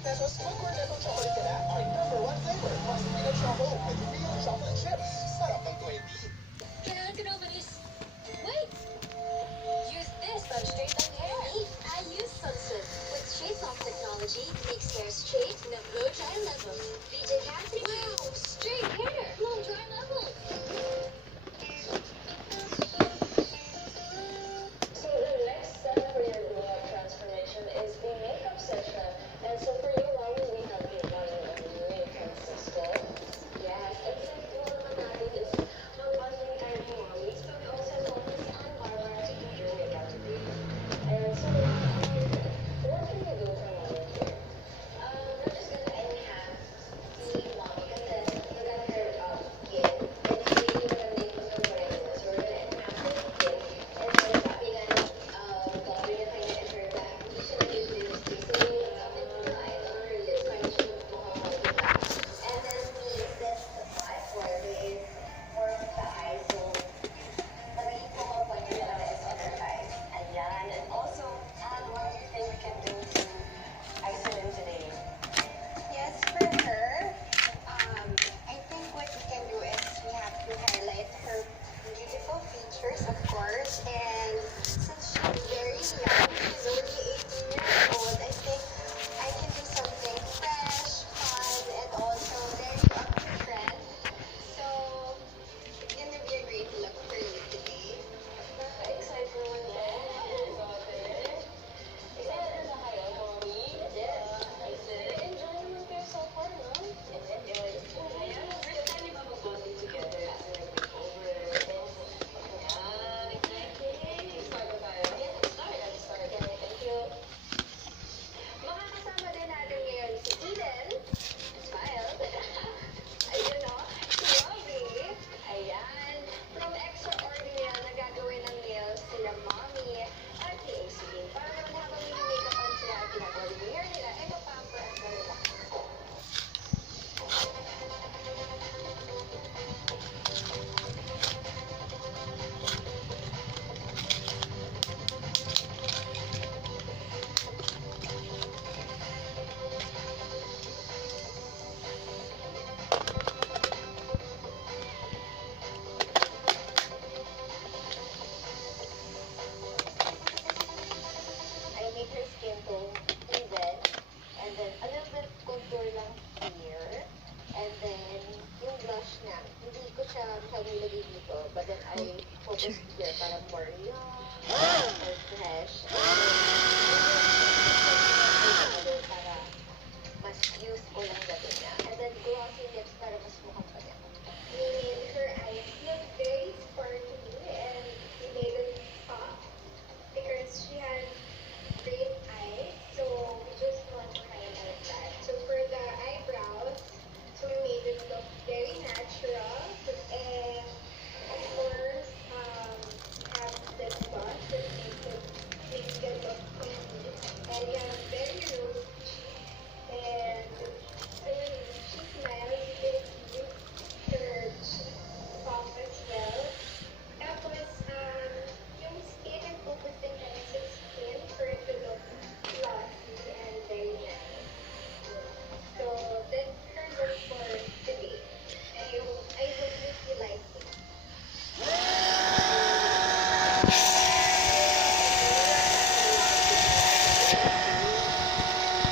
pesos, mag-Cornetto chocolate ka na. Our number one flavor, Must Peanut Choco with real chocolate chips. Sarap ng 20. Kailangan ko na umalis. Wait! Use this on straight-on hair. Me, I use Sunsilk. With Shape Lock technology, makes hair straight, no blow dry level. VJ Cassidy. Wow! Straight hair! Blow dry level! So the next step for your glow up transformation is the makeup session. And so for you, Mommy, we have the one and only Francisco. Yes, and since one naman natin is mag-bonding time ni Mommy, so we also have si Aunt Barbara to give your makeup today. And so, what can you do for Mommy here? We're just gonna enhance si Mommy kasi look at her skin. It's really gonna make us more. So we're gonna enhance her skin. And so sabi nga gawin na tayo in her back. Hindi siya nag-use lipstick. So yung something on the eyes, on her lips, para siya mukhang mag-iba. And then we set the spot for the eyes. So naging focal point niya talaga is on her eyes. Ayan. And also, what do you think we can do to Iselin today? Yes, for her, I think what we can do is we have to highlight her beautiful features, of course. And since she's very young, she's only 18 years old, I think I can do something fresh, fun, and also very up to trend. So it's gonna be a great look for you today. Nakaka-excite naman yan. Excited na kayo, Mommy? Yes. Enjoy naman kayo so far, no? Enjoy. Ayan, first time niyo ba mag-bonding together after nag-makeover? Ayan, exciting. Start na tayo? Yes, Let's start. Okay, thank you. Makakasama din natin ngayon si Eden. Smile. Ayun o, si Robby. Ayan. From Extraordinary na gagawin ng nails sila Mommy at si Aislinn. Para naman habang nilimakeupan sila at ginagawa yung hair nila, ay mapamper at relax. I make her skin tone even, and then a little bit contour lang here, and then yung blush na, hindi ko siya masyadong lagay dito, but then I focus here para more young, more fresh,